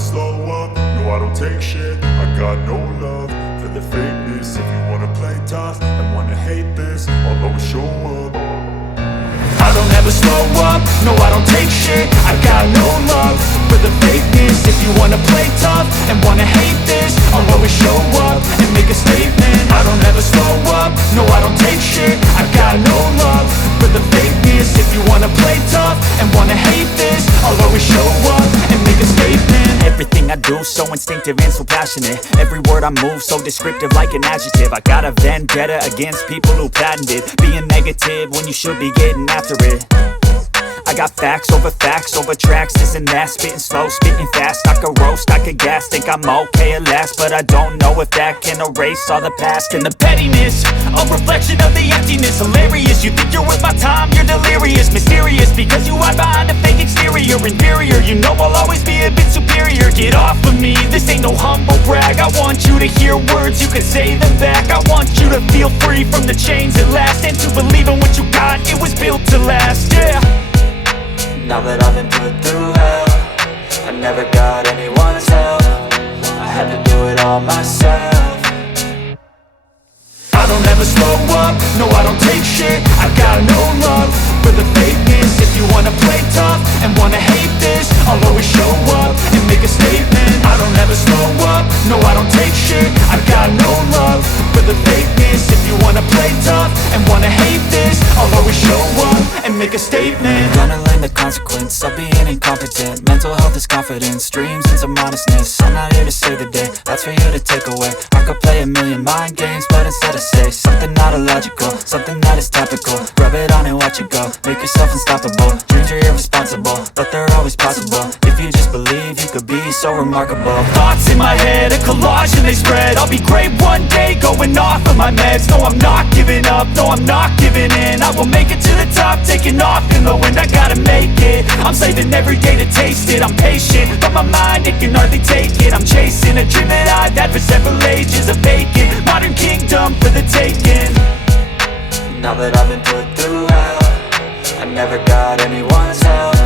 slow up, no I don't take shit. I got no love for the fakeness. If you wanna play tough and wanna hate this, I'll always show up. I don't ever slow up, no I don't take shit. I got no love for the fakeness. If you wanna play tough and wanna hate this, I'll always show up and make a statement. I don't ever slow up, no I don't take shit. I got no love for the fakeness. If you wanna play tough and wanna hate this, I'll always show up and make a statement. Everything I do so instinctive and so passionate. Every word I move so descriptive like an adjective. I got a vendetta against people who patented being negative when you should be getting after it. I got facts over tracks, this and that. Spitting slow, spitting fast. I could roast, I could gas. Think I'm okay at last, but I don't know if that can erase all the past. And the pettiness, a reflection of the emptiness. Hilarious, you think you're worth my time, you're delirious. Mysterious, because you hide behind a fake exterior. Inferior, you know I'll always be a bit superior. Get off of me, this ain't no humble brag. I want you to hear words, you can say them back. I want you to feel free from the chains at last, and to believe in what you got, it was built to last, yeah. Now that I've been put through hell, I never got anyone's help. I had to do it all myself. I don't ever slow up, no I don't take shit. I got no love for the fakeness. If you wanna play tough and wanna hate this, I'll always show up and make a statement. I don't ever slow up, no I don't take shit. I got no love for the fakeness. If you wanna play tough and wanna hate this, I'll always show up and make a statement. Gonna learn the consequence of being incompetent. Mental health is confidence, dreams and some modestness. I'm not here to save the day, that's for you to take away. I could play a million mind games, but instead I say something not illogical, something that is topical. Rub it on and watch it go, make yourself unstoppable. Dreams are irresponsible, but they're always possible. If you just believe, you could be so remarkable. Thoughts in my head, a collage and they spread. I'll be great one day, going off of my meds. No, I'm not giving up, no, I'm not giving in. I will make it to the top, taking off in the wind. I gotta make it, I'm saving every day to taste it. I'm patient, but my mind, it can hardly take it. I'm chasing a dream that I've had for several ages. A vacant, modern kingdom for the taking. Now that I've been put through hell, I never got anyone's help.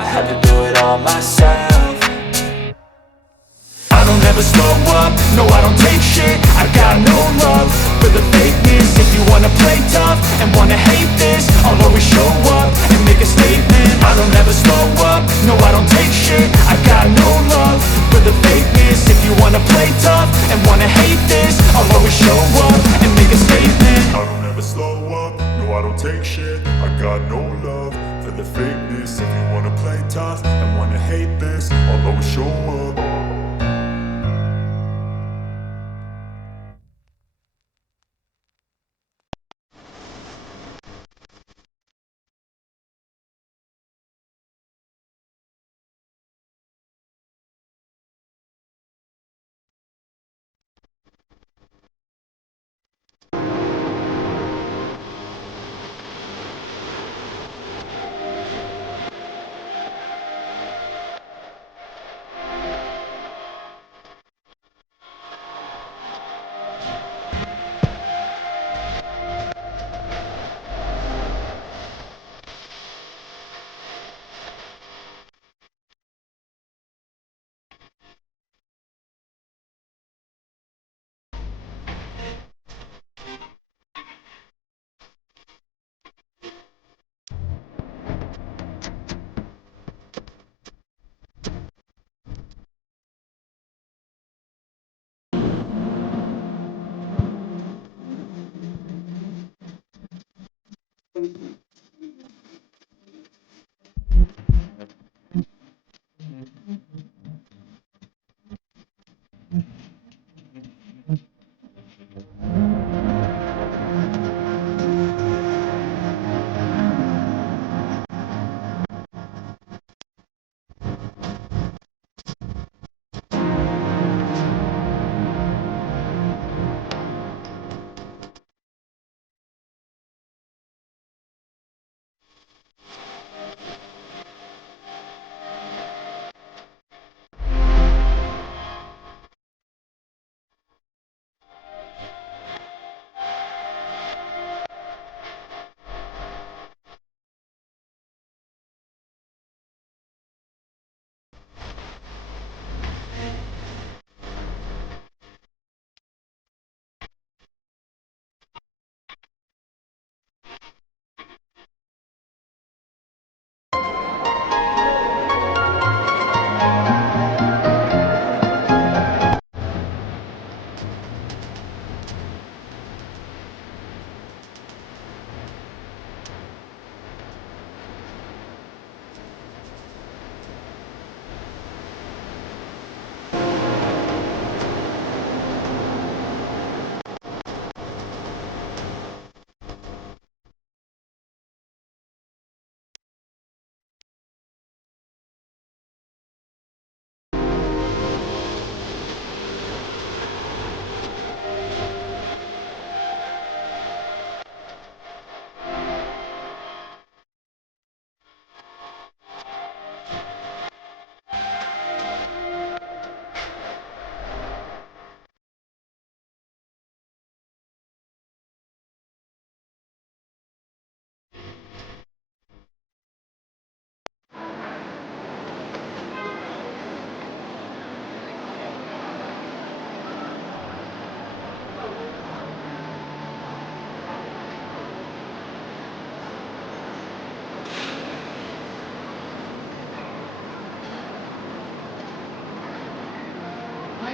I had to do it all myself. I don't ever slow up, no I don't take shit. I got no love for the fakeness. If you wanna play tough and wanna hate this, I'll always show up and make a statement. I don't ever slow up, no I don't take shit. I got no love for the fakeness. If you wanna play tough and wanna hate this, I'll always show up and make a statement. I don't ever slow up, no I don't take shit. I got no love for the fakeness. If you wanna play tough and wanna hate this, I'll always show up.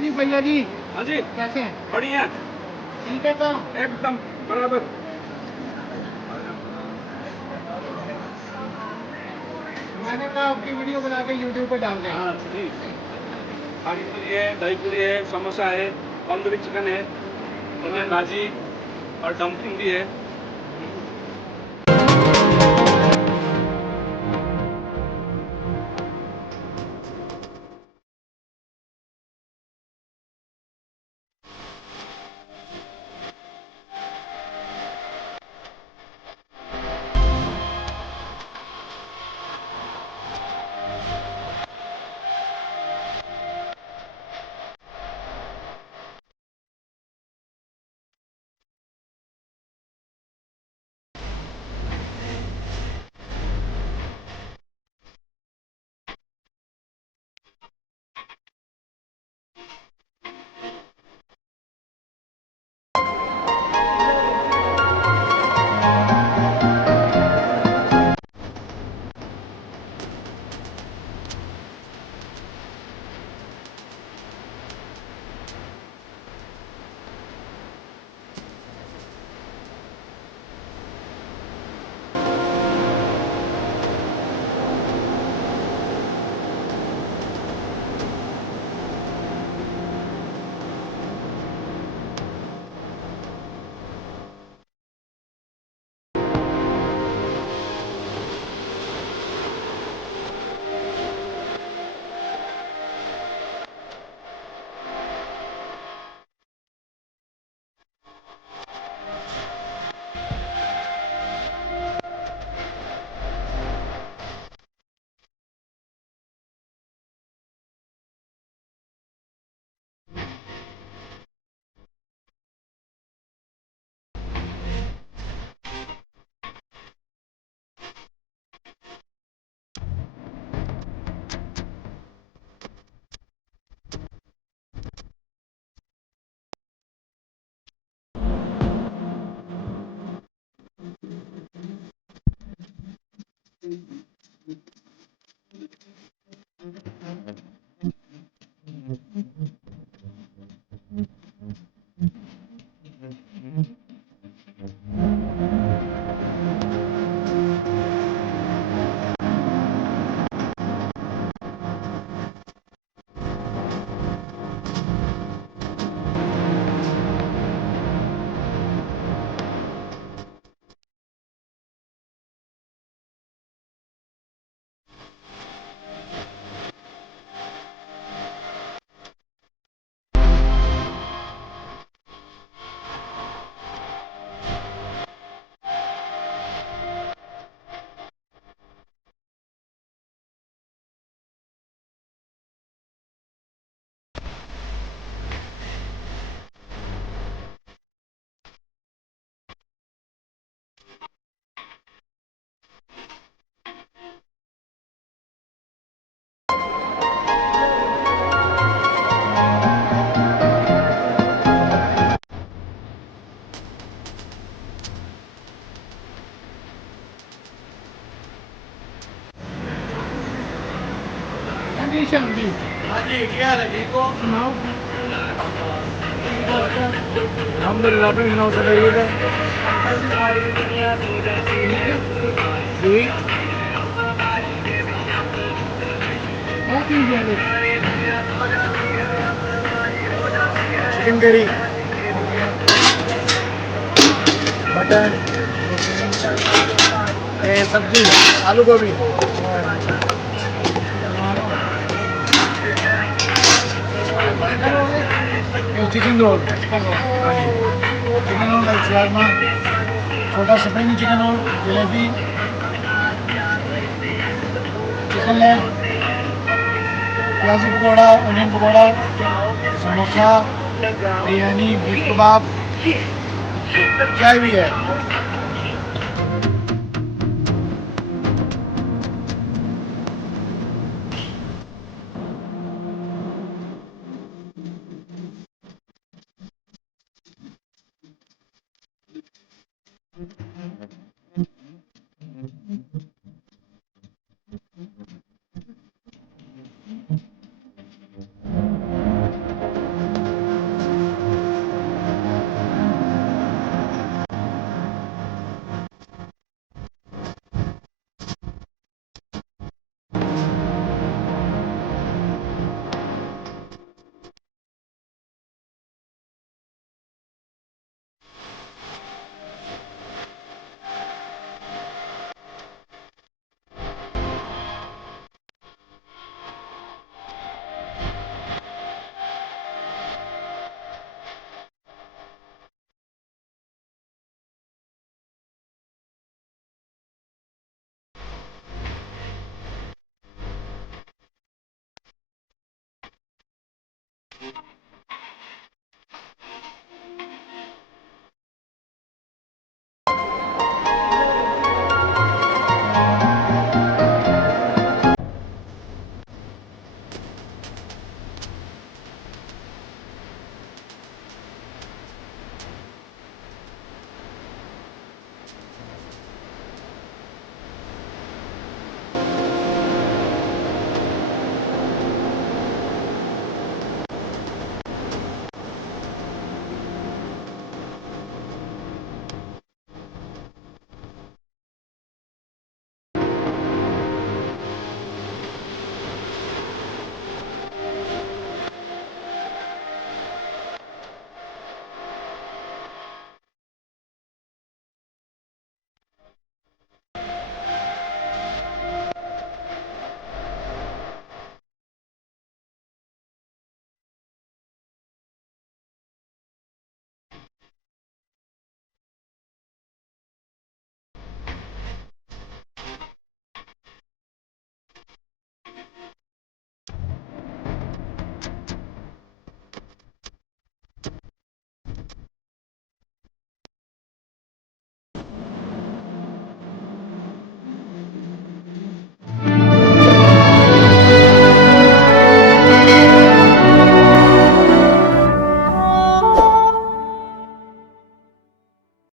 जी भैया जी, हाँ जी, कैसे हैं? बढ़िया, ठीक है तो एकदम बराबर। मैंने कहा आपकी वीडियो बना के यूट्यूब पे डाल दें। हाँ ठीक। पानी पूरी है, दही पूरी है, समोसा है, तंदूरी चिकन है, पनीर भाजी और डम्पलिंग भी है। हाँ जी श्याम जी, हाँ जी, क्या हाल है? ठीक हो? सुनाओ। अल्हम्दुलिल्लाह, अपनी सुनाओ, सब ठीक है? जी, क्या चीज़ है ये? चिकन करी, मटन, सब्जी, आलू गोभी। बर्गर हो गए? ये चिकन रोल। Chicken roll. हाँ जी, चिकन रोल एक शवारमा, छोटा spring chicken roll, jalebi, chicken leg, प्याजी पकौड़ा, अनियन पकौड़ा, समोसा, बिरयानी, बीफ कबाब, चाय भी है। है